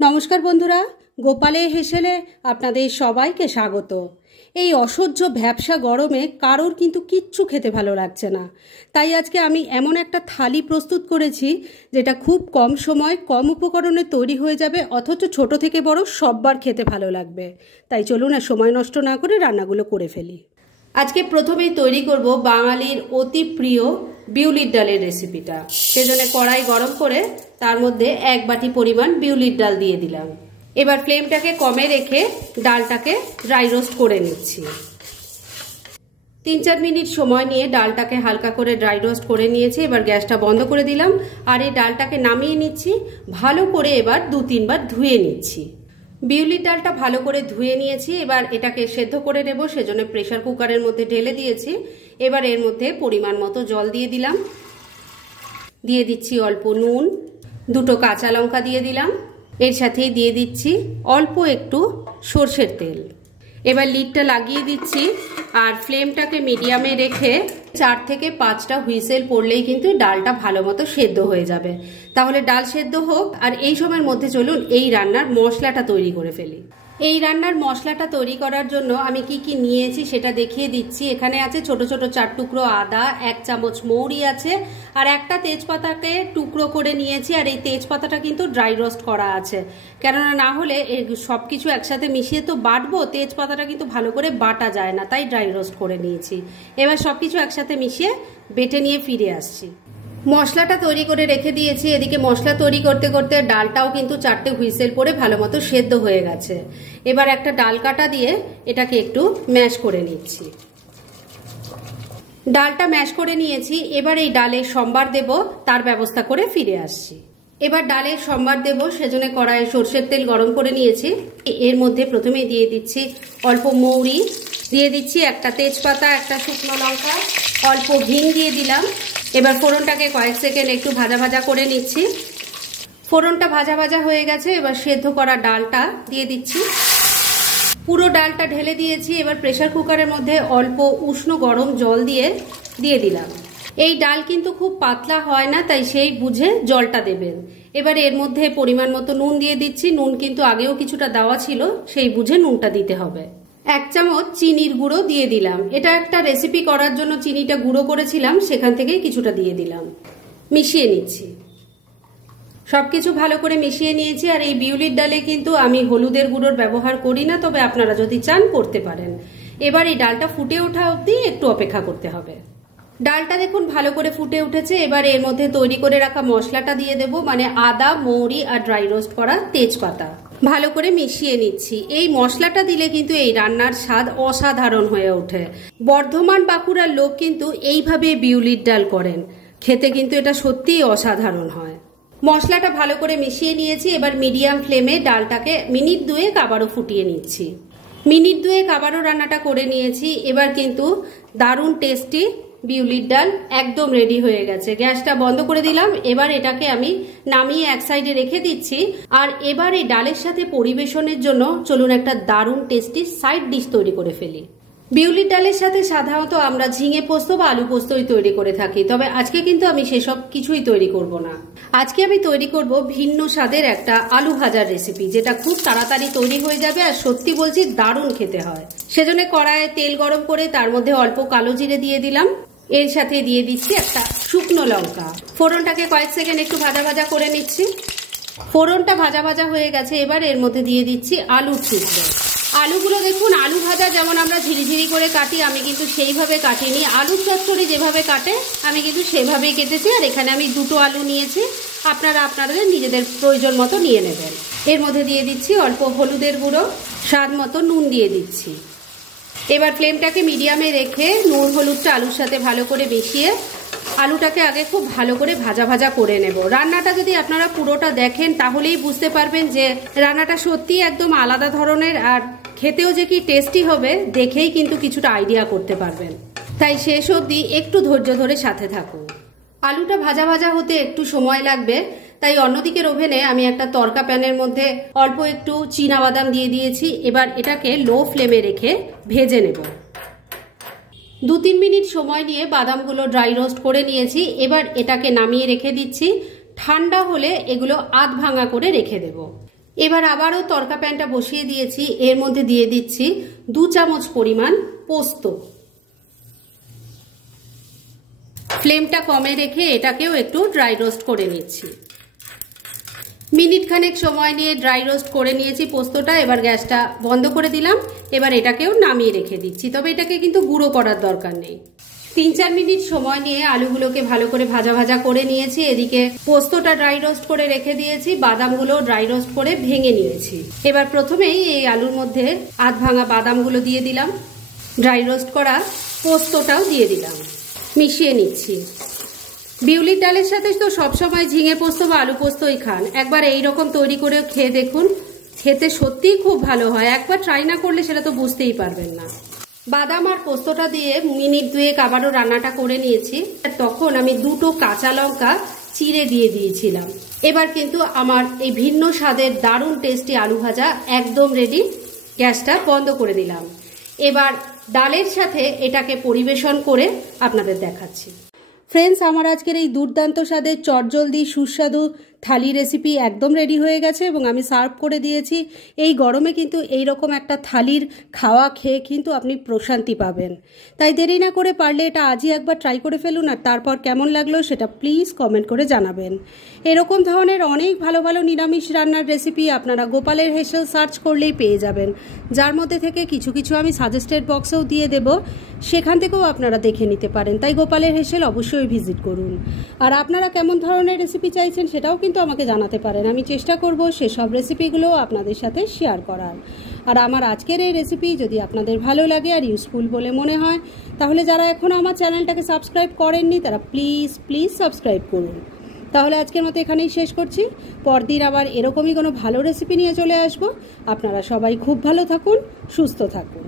নমস্কার বন্ধুরা, গোপালে হেসেলে আপনাদের সবাইকে স্বাগত। এই অসহ্য ভ্যাপসা গরমে কারোর কিন্তু কিচ্ছু খেতে ভালো লাগছে না। তাই আজকে আমি এমন একটা থালি প্রস্তুত করেছি যেটা খুব কম সময় কম উপকরণে তৈরি হয়ে যাবে, অথচ ছোট থেকে বড় সববার খেতে ভালো লাগবে। তাই চলুন আর সময় নষ্ট না করে রান্নাগুলো করে ফেলি। আজকে প্রথমেই তৈরি করব বাঙালির অতি প্রিয় বিউলির ডালের রেসিপিটা। সেজন্য কড়াই গরম করে তার মধ্যে 1 বাটি পরিমাণ বিউলির ডাল দিয়ে দিলাম। এবার ফ্লেমটাকে কমে রেখে ডালটাকে ড্রাই রোস্ট করে নিচ্ছি। 3-4 মিনিট সময় নিয়ে ডালটাকে হালকা করে ড্রাই রোস্ট করে নিয়েছি। এবার গ্যাসটা বন্ধ করে দিলাম আর এই ডালটাকে নামিয়ে নিচ্ছি। ভালো করে এবার 2-3 বার ধুয়ে নিচ্ছি। বিউলির ডালটা ভালো করে ধুয়ে নিয়েছি। এবার এটাকে সেদ্ধ করে নেব, সেজন্য প্রেসার কুকারের মধ্যে ঢেলে দিয়েছি। এবার এর মধ্যে পরিমাণ মতো জল দিয়ে দিলাম, দিয়ে দিচ্ছি অল্প নুন, 2টো কাঁচা লঙ্কা দিয়ে দিলাম, এর সাথেই দিয়ে দিচ্ছি অল্প একটু সর্ষের তেল। এবার লিডটা লাগিয়ে দিচ্ছি আর ফ্লেমটাকে মিডিয়ামে রেখে 4 থেকে 5টা হুইসেল পড়লেই কিন্তু ডালটা ভালো মতো সেদ্ধ হয়ে যাবে। তাহলে ডাল সেদ্ধ হোক, আর এই সময়ের মধ্যে চলুন এই রান্নার মশলাটা তৈরি করে ফেলি। এই রান্নার মশলাটা তৈরি করার জন্য আমি কি নিয়েছি সেটা দেখিয়ে দিচ্ছি। এখানে আছে ছোট ছোট 4 টুকরো আদা, 1 চামচ মৌরি আছে, আর একটা তেজপাতাকে টুকরো করে নিয়েছি। আর এই তেজপাতাটা কিন্তু ড্রাই রোস্ট করা আছে, কেননা না হলে সবকিছু একসাথে মিশিয়ে তো বাটবো, তেজপাতাটা কিন্তু ভালো করে বাটা যায় না, তাই ড্রাই রোস্ট করে নিয়েছি। এবার সবকিছু একসাথে মিশিয়ে বেটে নিয়ে ফিরে আসছি। মশলাটা তৈরি করে রেখে দিয়েছি। এদিকে মশলা তৈরি করতে করতে ডালটাও কিন্তু 4টে হুইসেল পরে ভালো মতো সেদ্ধ হয়ে গেছে। এবার একটা ডাল কাটা দিয়ে এটাকে একটু ম্যাশ করে নিচ্ছি। ডালটা ম্যাশ করে নিয়েছি। এবার এই ডালের সম্বার দেব, তার ব্যবস্থা করে ফিরে আসছি। এবার ডালের সম্বার দেব, সেজন্য কড়াইয়ে সর্ষের তেল গরম করে নিয়েছি। এর মধ্যে প্রথমেই দিয়ে দিচ্ছি অল্প মৌরি, দিয়ে দিচ্ছি একটা তেজপাতা, একটা শুকনো লঙ্কা, অল্প হিং দিয়ে দিলাম। এবার ফোড়নটাকে কয়েক সেকেন্ড একটু ভাজা ভাজা করে নিচ্ছি। ফোড়নটা ভাজা ভাজা হয়ে গেছে। এবার সেদ্ধ করা ডালটা দিয়ে দিচ্ছি। পুরো ডালটা ঢেলে দিয়েছি। এবার প্রেসার কুকারের মধ্যে অল্প উষ্ণ গরম জল দিয়ে দিলাম। এই ডাল কিন্তু খুব পাতলা হয় না, তাই সেই বুঝে জলটা দেবেন। এবার এর মধ্যে পরিমাণ মতো নুন দিয়ে দিচ্ছি। নুন কিন্তু আগেও কিছুটা দেওয়া ছিল, সেই বুঝে নুনটা দিতে হবে। 1 চামচ চিনির গুঁড়ো দিয়ে দিলাম। এটা একটা রেসিপি করার জন্য চিনিটা গুঁড়ো করেছিলাম, সেখান থেকেই কিছুটা দিয়ে দিলাম। মিশিয়ে নিচ্ছি। সবকিছু ভালো করে মিশিয়ে নিয়েছি। আর এই বিউলির ডালে কিন্তু আমি হলুদের গুঁড়োর ব্যবহার করি না, তবে আপনারা যদি চান করতে পারেন। এবার এই ডালটা ফুটে ওঠা অবধি একটু অপেক্ষা করতে হবে। ডালটা দেখুন ভালো করে ফুটে উঠেছে। এবার এর মধ্যে তৈরি করে রাখা মশলাটা দিয়ে দেব, মানে আদা, মৌরি আর ড্রাই রোস্ট করা তেজপাতা। ভালো করে মিশিয়ে নিচ্ছি। এই মশলাটা দিলে কিন্তু এই রান্নার স্বাদ অসাধারণ হয়ে ওঠে। বর্ধমান বাঁকুড়ার লোক কিন্তু এইভাবে বিউলির ডাল করেন, খেতে কিন্তু এটা সত্যিই অসাধারণ হয়। মশলাটা ভালো করে মিশিয়ে নিয়েছি। এবার মিডিয়াম ফ্লেমে ডালটাকে মিনিট 2 আবারও ফুটিয়ে নিচ্ছি। মিনিট 2 আবারও রান্নাটা করে নিয়েছি। এবার কিন্তু দারুণ টেস্টি বিউলির ডাল একদম রেডি হয়ে গেছে। গ্যাসটা বন্ধ করে দিলাম। এবার এটাকে আমি নামিয়ে এক সাইডে রেখে দিচ্ছি। আর এবার এই ডালের সাথে পরিবেশনের জন্য চলুন একটা দারুণ টেস্টি সাইড ডিশ তৈরি করে ফেলি। বিউলির ডালের সাথে সাধারণত আমরা ঝিঙে পোস্ত বা আলু পোস্তই তৈরি করে থাকি, তবে আজকে কিন্তু আমি সেসব কিছুই তৈরি করব না। আজকে আমি তৈরি করব ভিন্ন স্বাদের একটা আলু ভাজার রেসিপি, যেটা খুব তাড়াতাড়ি তৈরি হয়ে যাবে আর সত্যি বলছি দারুণ খেতে হয়। সেজন্য কড়াইয়ে তেল গরম করে তার মধ্যে অল্প কালো জিরে দিয়ে দিলাম। এর সাথে দিয়ে দিচ্ছি একটা শুকনো লঙ্কা। ফোড়নটাকে কয়েক সেকেন্ড একটু ভাজা ভাজা করে নিচ্ছি। ফোড়নটা ভাজা ভাজা হয়ে গেছে। এবার এর মধ্যে দিয়ে দিচ্ছি আলুর টুকরো। আলুগুলো দেখুন, আলু ভাজা যেমন আমরা ঝিরিঝিরি করে কাটি, আমি কিন্তু সেইভাবে কাটিনি। আলু চচ্চড়ি যেভাবে কাটে আমি কিন্তু সেভাবেই কেটেছি। আর এখানে আমি 2টো আলু নিয়েছি, আপনারা আপনাদের নিজেদের প্রয়োজন মতো নিয়ে নেবেন। এর মধ্যে দিয়ে দিচ্ছি অল্প হলুদের গুঁড়ো, স্বাদ মতো নুন দিয়ে দিচ্ছি। এবার ফ্লেমটাকে মিডিয়ামে রেখে নুন হলুদটা আলুর সাথে ভালো করে মিশিয়ে আলুটাকে আগে খুব ভালো করে ভাজা ভাজা করে নেব। রান্নাটা যদি আপনারা পুরোটা দেখেন তাহলেই বুঝতে পারবেন যে রান্নাটা সত্যিই একদম আলাদা ধরনের, আর খেতেও যে কি টেস্টি হবে দেখেই কিন্তু কিছুটা আইডিয়া করতে পারবেন। তাই শেষ অবধি একটু ধৈর্য ধরে সাথে থাকুন। আলুটা ভাজা ভাজা হতে একটু সময় লাগবে, তাই অন্যদিকের ওভেনে আমি একটা তড়কা প্যানের মধ্যে অল্প একটু চীনা বাদাম দিয়ে দিয়েছি। এবার এটাকে লো ফ্লেমে রেখে ভেজে নেব। 2-3 মিনিট সময় নিয়ে বাদামগুলো ড্রাই রোস্ট করে নিয়েছি। এবার এটাকে নামিয়ে রেখে দিচ্ছি। ঠান্ডা হলে এগুলো আধ ভাঙা করে রেখে দেব। এবার আবারও তড়কা প্যানটা বসিয়ে দিয়েছি, এর মধ্যে দিয়ে দিচ্ছি 2 চামচ পরিমাণ পোস্ত। ফ্লেমটা কমে রেখে এটাকেও একটু ড্রাই রোস্ট করে নিচ্ছি। মিনিট খানেক সময় নিয়ে ড্রাই রোস্ট করে নিয়েছি পোস্তটা। এবার গ্যাসটা বন্ধ করে দিলাম। এবার এটাকেও নামিয়ে রেখে দিচ্ছি, তবে এটাকে কিন্তু গুঁড়ো করার দরকার নেই। 3-4 মিনিট সময় নিয়ে আলুগুলোকে ভালো করে ভাজা ভাজা করে নিয়েছি। এদিকে পোস্তটা ড্রাই রোস্ট করে রেখে দিয়েছি, বাদামগুলো ড্রাই রোস্ট করে ভেঙে নিয়েছি। এবার প্রথমেই এই আলুর মধ্যে আধ ভাঙা বাদামগুলো দিয়ে দিলাম, ড্রাই রোস্ট করা পোস্তটাও দিয়ে দিলাম, মিশিয়ে নিচ্ছি। বিউলির ডালের সাথে তো সবসময় ঝিঙে পোস্ত বা আলু পোস্তই খান, একবার এইরকম তৈরি করে খেয়ে দেখুন, খেতে সত্যিই খুব ভালো হয়। একবার ট্রাই না করলে সেটা তো বুঝতেই পারবেন না। বাদাম আর পোস্তটা দিয়ে মিনিট 2 আবারও রান্নাটা করে নিয়েছি। তখন আমি 2টো কাঁচা লঙ্কা চিড়ে দিয়ে দিয়েছিলাম। এবার কিন্তু আমার এই ভিন্ন স্বাদের দারুণ টেস্টি আলু ভাজা একদম রেডি। গ্যাসটা বন্ধ করে দিলাম। এবার ডালের সাথে এটাকে পরিবেশন করে আপনাদের দেখাচ্ছি। ফ্রেন্ডস, আমার আজকের এই দুর্দান্ত স্বাদের চটজলদি সুস্বাদু থালি রেসিপি একদম রেডি হয়ে গেছে এবং আমি সার্ভ করে দিয়েছি। এই গরমে কিন্তু এই রকম একটা থালির খাওয়া খেয়ে কিন্তু আপনি প্রশান্তি পাবেন। তাই দেরি না করে পারলে এটা আজই একবার ট্রাই করে ফেলুন, আর তারপর কেমন লাগলো সেটা প্লিজ কমেন্ট করে জানাবেন। এরকম ধরনের অনেক ভালো ভালো নিরামিষ রান্নার রেসিপি আপনারা গোপালের হেসেল সার্চ করলেই পেয়ে যাবেন, যার মধ্যে থেকে কিছু কিছু আমি সাজেস্টেড বক্সেও দিয়ে দেব, সেখান থেকেও আপনারা দেখে নিতে পারেন। তাই গোপালের হেসেল অবশ্যই ভিজিট করুন। আর আপনারা কেমন ধরনের রেসিপি চাইছেন সেটাও কিন্তু আমাকে জানাতে পারেন। আমি চেষ্টা করব সেসব রেসিপিগুলো আপনাদের সাথে শেয়ার করার। আর আমার আজকের এই রেসিপি যদি আপনাদের ভালো লাগে আর ইউজফুল বলে মনে হয়, তাহলে যারা এখনও আমার চ্যানেলটাকে সাবস্ক্রাইব করেননি তারা প্লিজ সাবস্ক্রাইব করুন। তাহলে আজকের মতো এখানেই শেষ করছি। পরদিন আবার এরকমই কোনো ভালো রেসিপি নিয়ে চলে আসব। আপনারা সবাই খুব ভালো থাকুন, সুস্থ থাকুন।